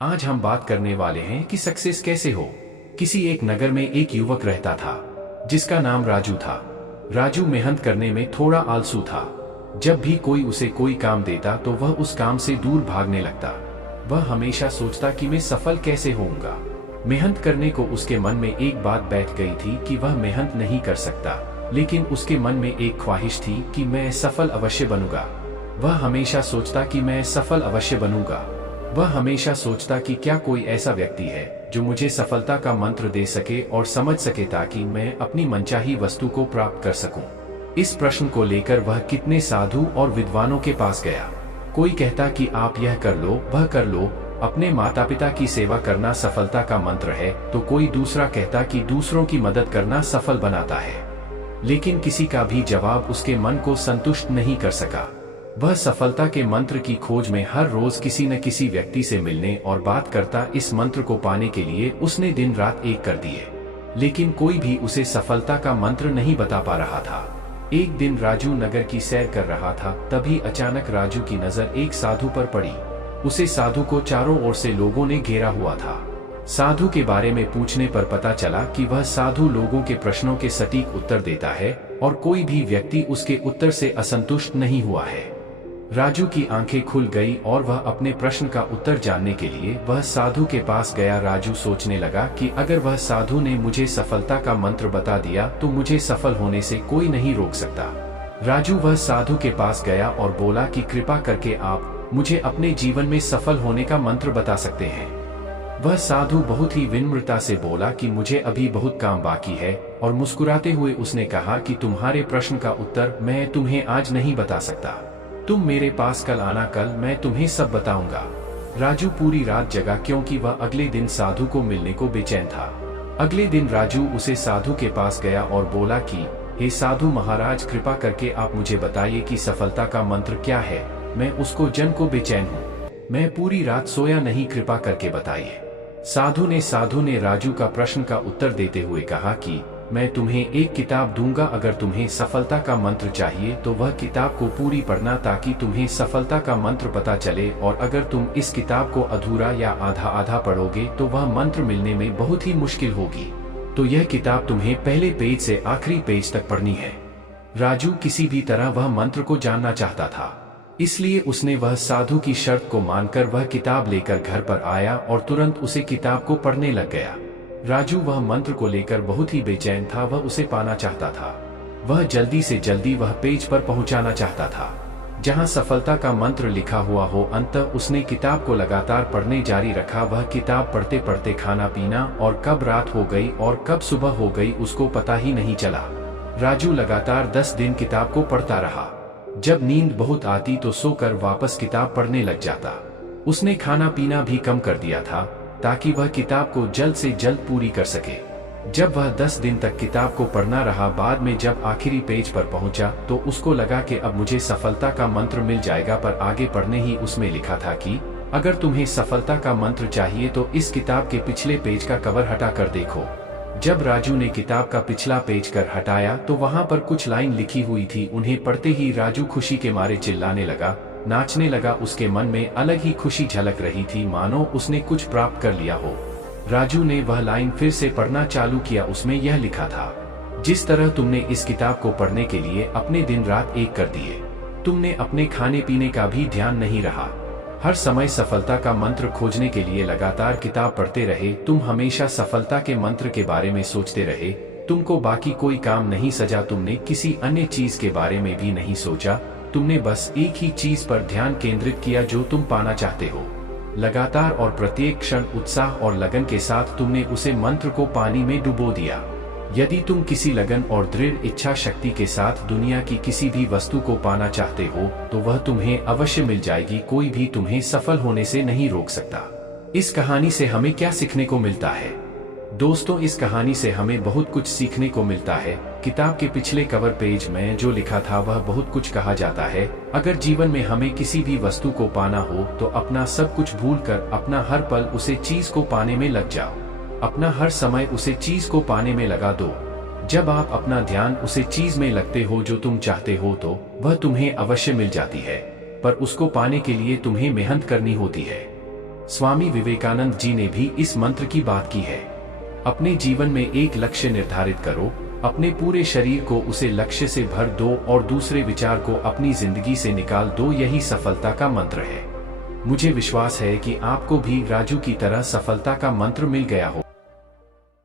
आज हम बात करने वाले हैं कि सक्सेस कैसे हो। किसी एक नगर में एक युवक रहता था जिसका नाम राजू था। राजू मेहनत करने में थोड़ा आलसू था। जब भी कोई उसे कोई काम देता तो वह उस काम से दूर भागने लगता। वह हमेशा सोचता कि मैं सफल कैसे होऊंगा। मेहनत करने को उसके मन में एक बात बैठ गई थी कि वह मेहनत नहीं कर सकता, लेकिन उसके मन में एक ख्वाहिश थी कि मैं सफल अवश्य बनूंगा। वह हमेशा सोचता कि मैं सफल अवश्य बनूंगा। वह हमेशा सोचता कि क्या कोई ऐसा व्यक्ति है जो मुझे सफलता का मंत्र दे सके और समझ सके ताकि मैं अपनी मनचाही वस्तु को प्राप्त कर सकूं। इस प्रश्न को लेकर वह कितने साधु और विद्वानों के पास गया। कोई कहता कि आप यह कर लो, वह कर लो, अपने माता पिता की सेवा करना सफलता का मंत्र है, तो कोई दूसरा कहता कि दूसरों की मदद करना सफल बनाता है। लेकिन किसी का भी जवाब उसके मन को संतुष्ट नहीं कर सका। वह सफलता के मंत्र की खोज में हर रोज किसी न किसी व्यक्ति से मिलने और बात करता। इस मंत्र को पाने के लिए उसने दिन रात एक कर दिए, लेकिन कोई भी उसे सफलता का मंत्र नहीं बता पा रहा था। एक दिन राजू नगर की सैर कर रहा था, तभी अचानक राजू की नजर एक साधु पर पड़ी। उसे साधु को चारों ओर से लोगों ने घेरा हुआ था। साधु के बारे में पूछने पर पता चला कि वह साधु लोगों के प्रश्नों के सटीक उत्तर देता है और कोई भी व्यक्ति उसके उत्तर से असंतुष्ट नहीं हुआ है। राजू की आंखें खुल गई और वह अपने प्रश्न का उत्तर जानने के लिए वह साधु के पास गया। राजू सोचने लगा कि अगर वह साधु ने मुझे सफलता का मंत्र बता दिया तो मुझे सफल होने से कोई नहीं रोक सकता। राजू वह साधु के पास गया और बोला कि कृपा करके आप मुझे अपने जीवन में सफल होने का मंत्र बता सकते हैं। वह साधु बहुत ही विनम्रता से बोला कि मुझे अभी बहुत काम बाकी है, और मुस्कुराते हुए उसने कहा कि तुम्हारे प्रश्न का उत्तर मैं तुम्हें आज नहीं बता सकता। तुम मेरे पास कल आना, कल मैं तुम्हें सब बताऊंगा। राजू पूरी रात जगा क्योंकि वह अगले दिन साधु को मिलने को बेचैन था। अगले दिन राजू उसे साधु के पास गया और बोला कि हे साधु महाराज, कृपा करके आप मुझे बताइए कि सफलता का मंत्र क्या है। मैं उसको जन को बेचैन हूँ। मैं पूरी रात सोया नहीं, कृपा करके बताइए। साधु ने राजू का प्रश्न का उत्तर देते हुए कहा कि मैं तुम्हें एक किताब दूंगा। अगर तुम्हें सफलता का मंत्र चाहिए तो वह किताब को पूरी पढ़ना ताकि तुम्हें सफलता का मंत्र पता चले, और अगर तुम इस किताब को अधूरा या आधा आधा पढ़ोगे तो वह मंत्र मिलने में बहुत ही मुश्किल होगी। तो यह किताब तुम्हें पहले पेज से आखिरी पेज तक पढ़नी है। राजू किसी भी तरह वह मंत्र को जानना चाहता था, इसलिए उसने वह साधु की शर्त को मानकर वह किताब लेकर घर पर आया और तुरंत उसे किताब को पढ़ने लग गया। राजू वह मंत्र को लेकर बहुत ही बेचैन था। वह उसे पाना चाहता था। वह जल्दी से जल्दी वह पेज पर पहुंचाना चाहता था जहां सफलता का मंत्र लिखा हुआ हो। अंततः उसने किताब को लगातार पढ़ने जारी रखा। वह किताब पढ़ते पढ़ते खाना पीना और कब रात हो गई और कब सुबह हो गई उसको पता ही नहीं चला। राजू लगातार 10 दिन किताब को पढ़ता रहा। जब नींद बहुत आती तो सोकर वापस किताब पढ़ने लग जाता। उसने खाना पीना भी कम कर दिया था ताकि वह किताब को जल्द से जल्द पूरी कर सके। जब वह 10 दिन तक किताब को पढ़ना रहा, बाद में जब आखिरी पेज पर पहुंचा तो उसको लगा कि अब मुझे सफलता का मंत्र मिल जाएगा, पर आगे पढ़ने ही उसमें लिखा था कि अगर तुम्हें सफलता का मंत्र चाहिए तो इस किताब के पिछले पेज का कवर हटा कर देखो। जब राजू ने किताब का पिछला पेज कर हटाया तो वहां पर कुछ लाइन लिखी हुई थी। उन्हें पढ़ते ही राजू खुशी के मारे चिल्लाने लगा, नाचने लगा। उसके मन में अलग ही खुशी झलक रही थी, मानो उसने कुछ प्राप्त कर लिया हो। राजू ने वह लाइन फिर से पढ़ना चालू किया। उसमें यह लिखा था, जिस तरह तुमने इस किताब को पढ़ने के लिए अपने दिन रात एक कर दिए, तुमने अपने खाने पीने का भी ध्यान नहीं रहा। हर समय सफलता का मंत्र खोजने के लिए लगातार किताब पढ़ते रहे। तुम हमेशा सफलता के मंत्र के बारे में सोचते रहे। तुमको बाकी कोई काम नहीं सजा। तुमने किसी अन्य चीज के बारे में भी नहीं सोचा। तुमने बस एक ही चीज पर ध्यान केंद्रित किया जो तुम पाना चाहते हो। लगातार और प्रत्येक क्षण उत्साह और लगन के साथ तुमने उसे मंत्र को पानी में डुबो दिया। यदि तुम किसी लगन और दृढ़ इच्छा शक्ति के साथ दुनिया की किसी भी वस्तु को पाना चाहते हो तो वह तुम्हें अवश्य मिल जाएगी। कोई भी तुम्हें सफल होने से नहीं रोक सकता। इस कहानी से हमें क्या सीखने को मिलता है? दोस्तों, इस कहानी से हमें बहुत कुछ सीखने को मिलता है। किताब के पिछले कवर पेज में जो लिखा था वह बहुत कुछ कहा जाता है। अगर जीवन में हमें किसी भी वस्तु को पाना हो तो अपना सब कुछ भूलकर अपना हर पल उसे चीज को पाने में लग जाओ। अपना हर समय उसे चीज को पाने में लगा दो। जब आप अपना ध्यान उसे चीज में लगते हो जो तुम चाहते हो तो वह तुम्हें अवश्य मिल जाती है, पर उसको पाने के लिए तुम्हें मेहनत करनी होती है। स्वामी विवेकानंद जी ने भी इस मंत्र की बात की है। अपने जीवन में एक लक्ष्य निर्धारित करो, अपने पूरे शरीर को उसे लक्ष्य से भर दो और दूसरे विचार को अपनी जिंदगी से निकाल दो। यही सफलता का मंत्र है। मुझे विश्वास है कि आपको भी राजू की तरह सफलता का मंत्र मिल गया हो।